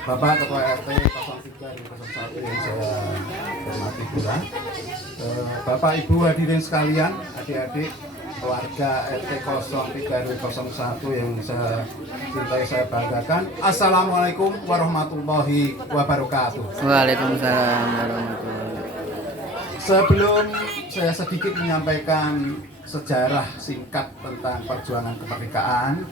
Bapak Ketua RT 03 dan 01 yang saya hormati pula, Bapak Ibu hadirin sekalian, adik-adik keluarga RT 03 dan 01 yang saya cintai, saya banggakan. Assalamualaikum warahmatullahi wabarakatuh. Waalaikumsalam warahmatullahi wabarakatuh. Sebelum saya sedikit menyampaikan sejarah singkat tentang perjuangan kemerdekaan,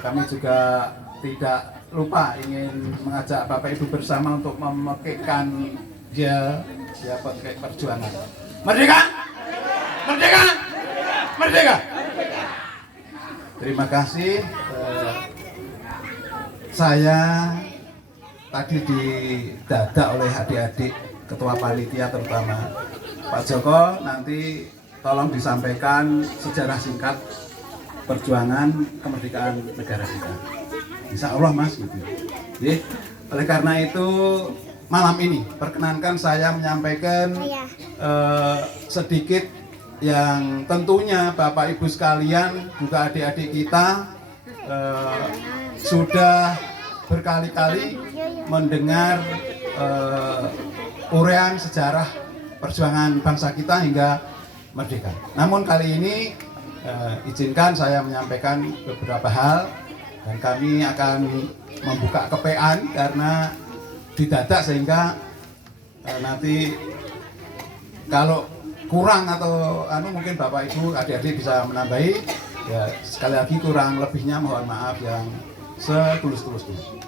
kami juga tidak lupa ingin mengajak Bapak Ibu bersama untuk memekikkan ya perjuangan. Merdeka! Merdeka! Merdeka! Terima kasih. Saya tadi didadak oleh adik-adik ketua panitia terutama Pak Joko, nanti tolong disampaikan sejarah singkat perjuangan kemerdekaan negara kita. Insya Allah Mas gitu. Jadi, oleh karena itu malam ini perkenankan saya menyampaikan sedikit yang tentunya Bapak Ibu sekalian juga adik-adik kita sudah berkali-kali mendengar uraian sejarah perjuangan bangsa kita hingga merdeka. Namun kali ini izinkan saya menyampaikan beberapa hal, dan kami akan membuka kepean karena didadak sehingga nanti kalau kurang atau mungkin Bapak Ibu adik-adik bisa menambahi. Ya, sekali lagi kurang lebihnya mohon maaf yang setulus-tulusnya.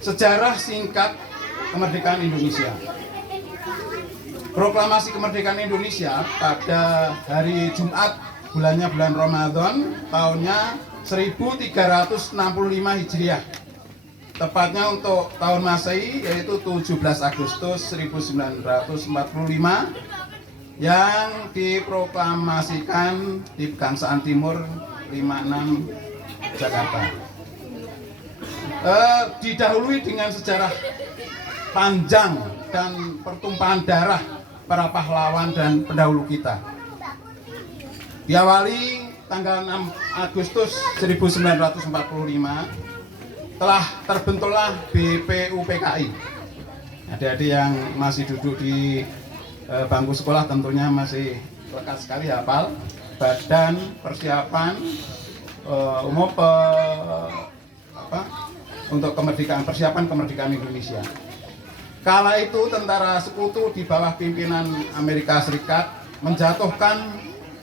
Sejarah singkat kemerdekaan Indonesia. Proklamasi kemerdekaan Indonesia pada hari Jumat, bulannya bulan Ramadan, tahunnya 1365 Hijriah. Tepatnya untuk tahun Masehi yaitu 17 Agustus 1945 yang diproklamasikan di Pegangsaan Timur 56 Jakarta. Didahului dengan sejarah panjang dan pertumpahan darah para pahlawan dan pendahulu kita. Diawali tanggal 6 Agustus 1945 telah terbentuklah BPUPKI. Adik-adik yang masih duduk di bangku sekolah tentunya masih lekat sekali hafal Badan Persiapan Umum untuk kemerdekaan, persiapan kemerdekaan Indonesia. Kala itu tentara sekutu di bawah pimpinan Amerika Serikat menjatuhkan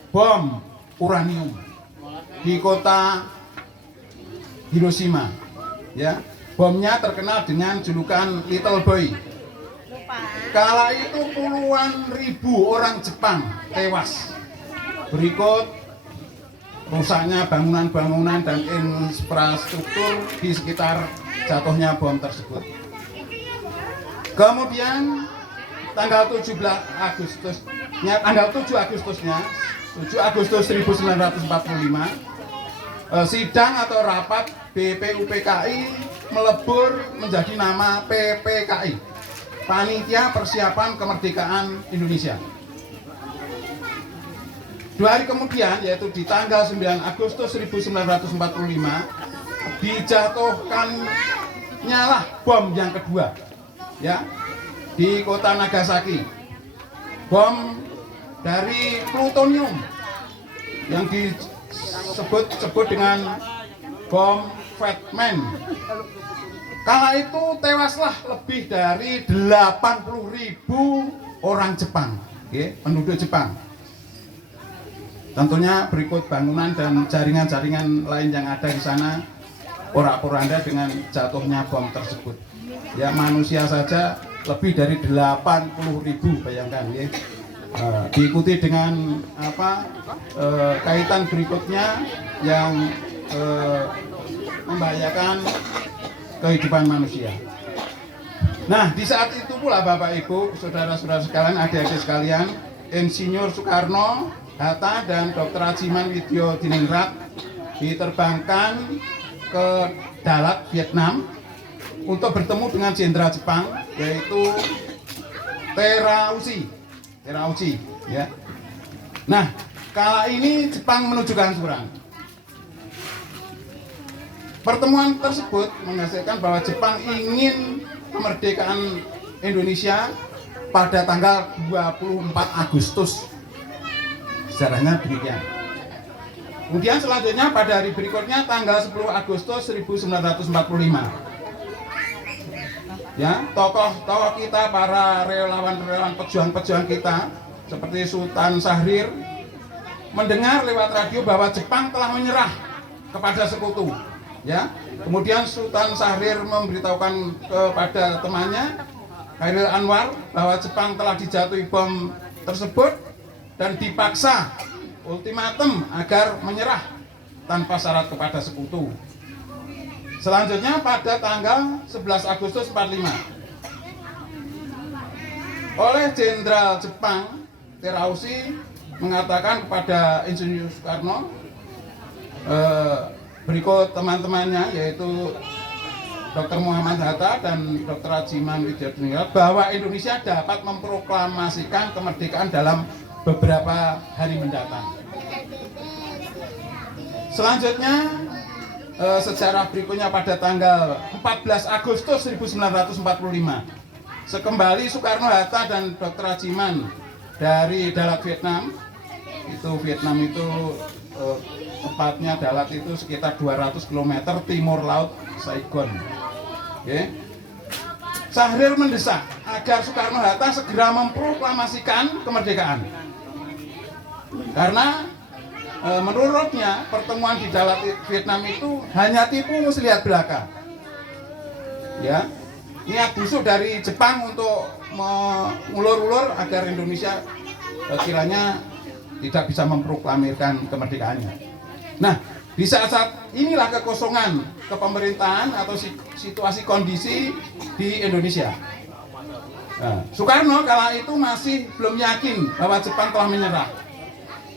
bom uranium di kota Hiroshima. Ya, bomnya terkenal dengan julukan Little Boy. Kala itu puluhan ribu orang Jepang tewas. Berikut rusaknya bangunan-bangunan dan infrastruktur di sekitar jatuhnya bom tersebut. Kemudian tanggal 7 Agustus 1945 sidang atau rapat BPUPKI melebur menjadi nama PPKI, Panitia Persiapan Kemerdekaan Indonesia. 2 hari kemudian, yaitu di tanggal 9 Agustus 1945, dijatuhkannya lah bom yang kedua, ya, di kota Nagasaki. Bom dari plutonium yang disebut dengan bom Fatman. Kala itu tewaslah lebih dari 80.000 orang Jepang, ya, penduduk Jepang. Tentunya berikut bangunan dan jaringan-jaringan lain yang ada di sana porak-poranda dengan jatuhnya bom tersebut. Ya, manusia saja lebih dari 80.000, bayangkan ya. Diikuti dengan kaitan berikutnya yang membahayakan kehidupan manusia. Nah, di saat itu pula Bapak Ibu, saudara-saudara sekalian, adik-adik sekalian, Insinyur Soekarno Hatta dan Dr. Ajiman Widyo Diningrat diterbangkan ke Dalat, Vietnam untuk bertemu dengan jenderal Jepang yaitu Terauchi, ya. Nah, kala ini Jepang menuju kehancuran. Pertemuan tersebut menghasilkan bahwa Jepang ingin kemerdekaan Indonesia pada tanggal 24 Agustus. Sejarahnya demikian. Kemudian selanjutnya pada hari berikutnya tanggal 10 Agustus 1945. Ya, tokoh-tokoh kita, para relawan-relawan pejuang-pejuang kita seperti Sultan Syahrir mendengar lewat radio bahwa Jepang telah menyerah kepada sekutu. Ya, kemudian Sultan Syahrir memberitahukan kepada temannya Khairil Anwar bahwa Jepang telah dijatuhi bom tersebut dan dipaksa ultimatum agar menyerah tanpa syarat kepada sekutu. Selanjutnya pada tanggal 11 Agustus 45 oleh Jenderal Jepang Terauchi mengatakan kepada Insinyur Soekarno, berikut teman-temannya yaitu Dr. Muhammad Hatta dan Dr. Ajiman Widyadiningrat bahwa Indonesia dapat memproklamasikan kemerdekaan dalam beberapa hari mendatang. Selanjutnya sejarah berikutnya pada tanggal 14 Agustus 1945 sekembali Soekarno-Hatta dan Dr. Ajiman dari Dalat Vietnam. Vietnam itu tepatnya Dalat itu sekitar 200 km timur laut Saigon. Oke. Syahrir mendesak agar Soekarno-Hatta segera memproklamasikan kemerdekaan. Karena menurutnya pertemuan di Dalat Vietnam itu hanya tipu muslihat belaka. Ya, niat busuk dari Jepang untuk mengulur-ulur agar Indonesia kiranya tidak bisa memproklamirkan kemerdekaannya. Nah, di saat-saat inilah kekosongan kepemerintahan atau situasi kondisi di Indonesia. Nah, Soekarno kala itu masih belum yakin bahwa Jepang telah menyerah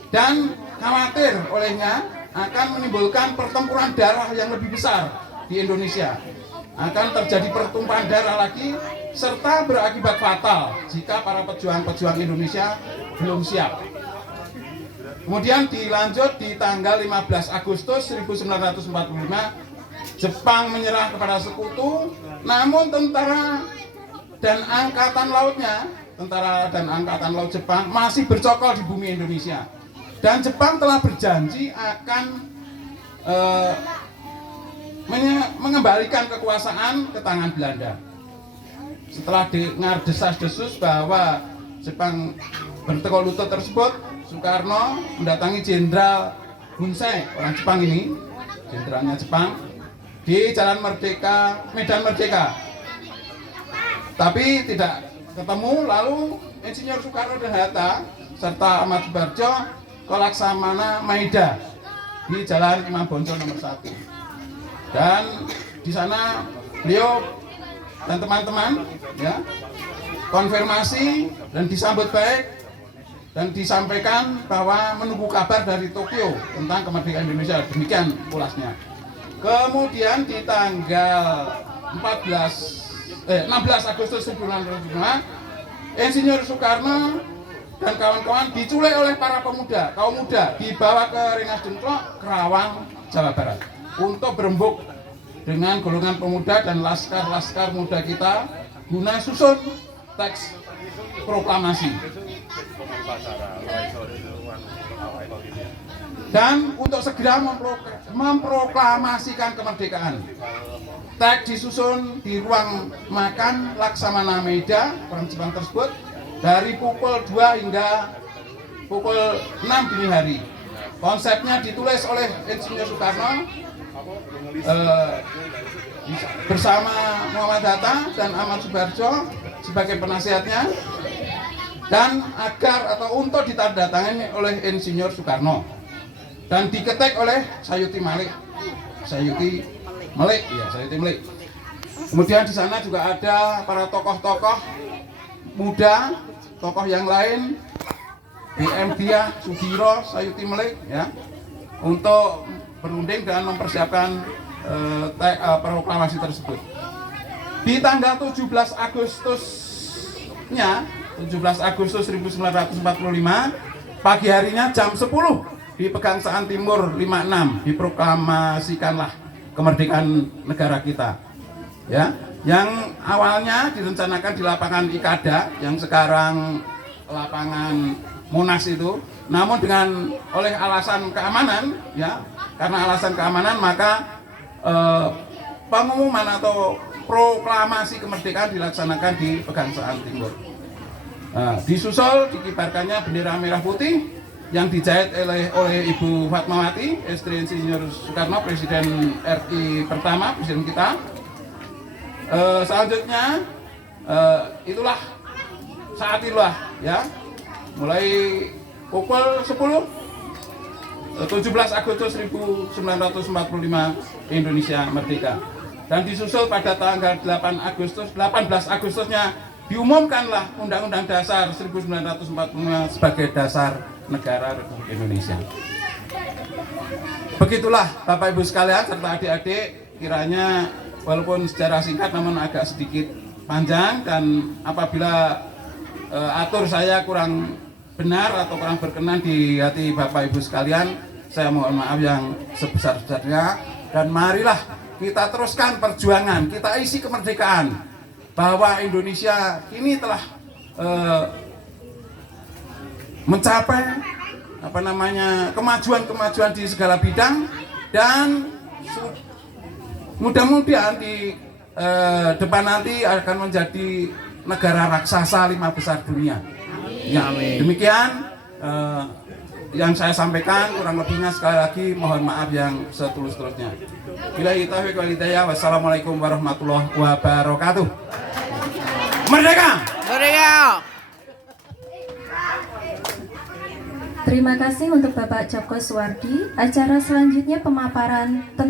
dan khawatir olehnya akan menimbulkan pertempuran darah yang lebih besar di Indonesia. Akan terjadi pertumpahan darah lagi serta berakibat fatal jika para pejuang-pejuang Indonesia belum siap. Kemudian dilanjut di tanggal 15 Agustus 1945 Jepang menyerah kepada sekutu, namun tentara dan angkatan laut Jepang masih bercokol di bumi Indonesia. Dan Jepang telah berjanji akan mengembalikan kekuasaan ke tangan Belanda. Setelah dengar desas-desus bahwa Jepang bertekuk lutut tersebut, Soekarno mendatangi Jenderal Hunsei, orang Jepang ini, jenderalnya Jepang, di Jalan Merdeka, Medan Merdeka. Tapi tidak ketemu, lalu Insinyur Soekarno dan Hatta serta Ahmad Subarjo ke Laksamana Maida di Jalan Imam Bonjol nomor 1. Dan di sana beliau dan teman-teman ya konfirmasi dan disambut baik dan disampaikan bahwa menunggu kabar dari Tokyo tentang kemerdekaan Indonesia. Demikian ulasnya. Kemudian di tanggal 16 Agustus 1945 Insinyur Soekarno dan kawan-kawan diculik oleh para kaum muda dibawa ke Rengas Dengklok, Kerawang, Jawa Barat untuk berembuk dengan golongan pemuda dan laskar-laskar muda kita guna susun teks proklamasi dan untuk segera memproklamasikan kemerdekaan. Teks disusun di ruang makan Laksamana Maida, orang Jepang tersebut, dari pukul 2 hingga pukul 6 dini hari. Konsepnya ditulis oleh Insinyur Soekarno bersama Muhammad Hatta dan Ahmad Subarjo sebagai penasihatnya, dan agar atau untuk ditandatangani oleh Insinyur Soekarno dan diketik oleh Sayuti Malik. Kemudian di sana juga ada para tokoh-tokoh muda, tokoh yang lain, BM Diah, Sudiro, Sayuti Malik ya, untuk berunding dan mempersiapkan proklamasi tersebut. Di tanggal 17 Agustus 1945 pagi harinya jam 10 di Pegangsaan Timur 56 diproklamasikanlah kemerdekaan negara kita. Ya, yang awalnya direncanakan di lapangan Ikada yang sekarang lapangan Monas itu, namun oleh alasan keamanan, ya, karena alasan keamanan maka pengumuman atau proklamasi kemerdekaan dilaksanakan di Pegangsaan Timur. Disusul dikibarkannya bendera merah putih yang dijahit oleh Ibu Fatmawati, istri Insinyur Soekarno, Presiden RI pertama, presiden kita. Selanjutnya itulah saat itulah, ya, mulai pukul 17 Agustus 1945 Indonesia merdeka. Dan disusul pada tanggal 18 Agustusnya diumumkanlah Undang-Undang Dasar 1945 sebagai dasar negara Republik Indonesia. Begitulah Bapak Ibu sekalian serta adik-adik, kiranya walaupun secara singkat namun agak sedikit panjang, dan apabila atur saya kurang benar atau kurang berkenan di hati Bapak Ibu sekalian, saya mohon maaf yang sebesar-besarnya, dan marilah kita teruskan perjuangan, kita isi kemerdekaan, bahwa Indonesia kini telah mencapai kemajuan di segala bidang, dan mudah-mudahan di depan nanti akan menjadi negara raksasa 5 besar dunia. Ya, demikian yang saya sampaikan, kurang lebihnya sekali lagi mohon maaf yang setulus-tulusnya. Billahi taufiq wal hidayah. Wassalamualaikum warahmatullahi wabarakatuh. Merdeka! Merdeka! Terima kasih untuk Bapak Joko Suwardi. Acara selanjutnya pemaparan tentang